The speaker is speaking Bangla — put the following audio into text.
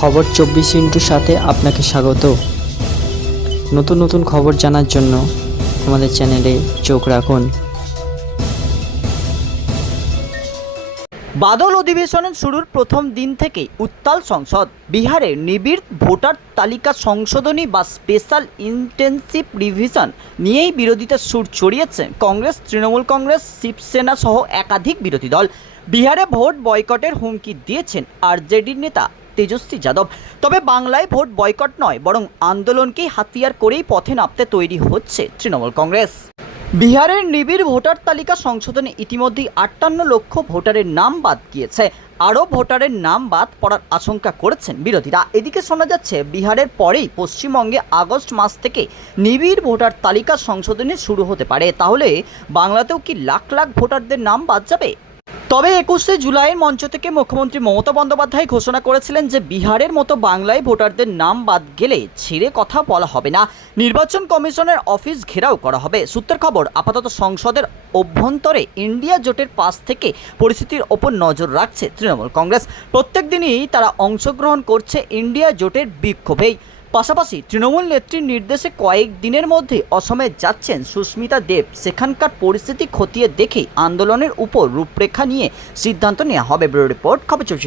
খবর চব্বিশ ইন্টুর সাথে আপনাকে স্বাগত। নতুন নতুন খবর জানার জন্য আমাদের চ্যানেলে চোখ রাখুন। বাদল অধিবেশনের শুরুর প্রথম দিন থেকেই উত্তাল সংসদ। বিহারে নিবিড় ভোটার তালিকা সংশোধনী বা স্পেশাল ইন্টেন্সিভ রিভিশন নিয়েই বিরোধিতার সুর ছড়িয়েছে কংগ্রেস, তৃণমূল কংগ্রেস, শিবসেনা সহ একাধিক বিরোধী দল। বিহারে ভোট বয়কটের হুমকি দিয়েছেন আরজেডির নেতা তেজস্বী যাদব। তবে বাংলায় ভোট বয়কট নয়, বরং আন্দোলনকেই হাতিয়ার করেই পথে নামতে তৈরি হচ্ছে তৃণমূল কংগ্রেস। বিহারের নিবিড় ভোটার তালিকা সংশোধনে ইতিমধ্যেই আটান্ন লক্ষ ভোটারের নাম বাদ গিয়েছে। আরও ভোটারের নাম বাদ পড়ার আশঙ্কা করেছেন বিরোধীরা। এদিকে শোনা যাচ্ছে, বিহারের পরেই পশ্চিমবঙ্গে আগস্ট মাস থেকে নিবিড় ভোটার তালিকা সংশোধনী শুরু হতে পারে। তাহলে বাংলাতেও কি লাখ লাখ ভোটারদের নাম বাদ যাবে? তবে একুশে জুলাইয়ের মঞ্চ থেকে মুখ্যমন্ত্রী মমতা বন্দ্যোপাধ্যায় ঘোষণা করেছিলেন যে বিহারের মতো বাংলায় ভোটারদের নাম বাদ গেলে ছেড়ে কথা বলা হবে না। নির্বাচন কমিশনের অফিস ঘেরাও করা হবে। সূত্রের খবর, আপাতত সংসদের অভ্যন্তরে ইন্ডিয়া জোটের পাশ থেকে পরিস্থিতির ওপর নজর রাখছে তৃণমূল কংগ্রেস। প্রত্যেক দিনই তারা অংশগ্রহণ করছে ইন্ডিয়া জোটের বিক্ষোভেই। পাশাপাশি তৃণমূল নেত্রীর নির্দেশে কয়েক দিনের মধ্যে অসমে যাচ্ছেন সুস্মিতা দেব। সেখানকার পরিস্থিতি খতিয়ে দেখে আন্দোলনের উপর রূপরেখা নিয়ে সিদ্ধান্ত নেওয়া হবে ব্যুরো রিপোর্ট। খবর চলছে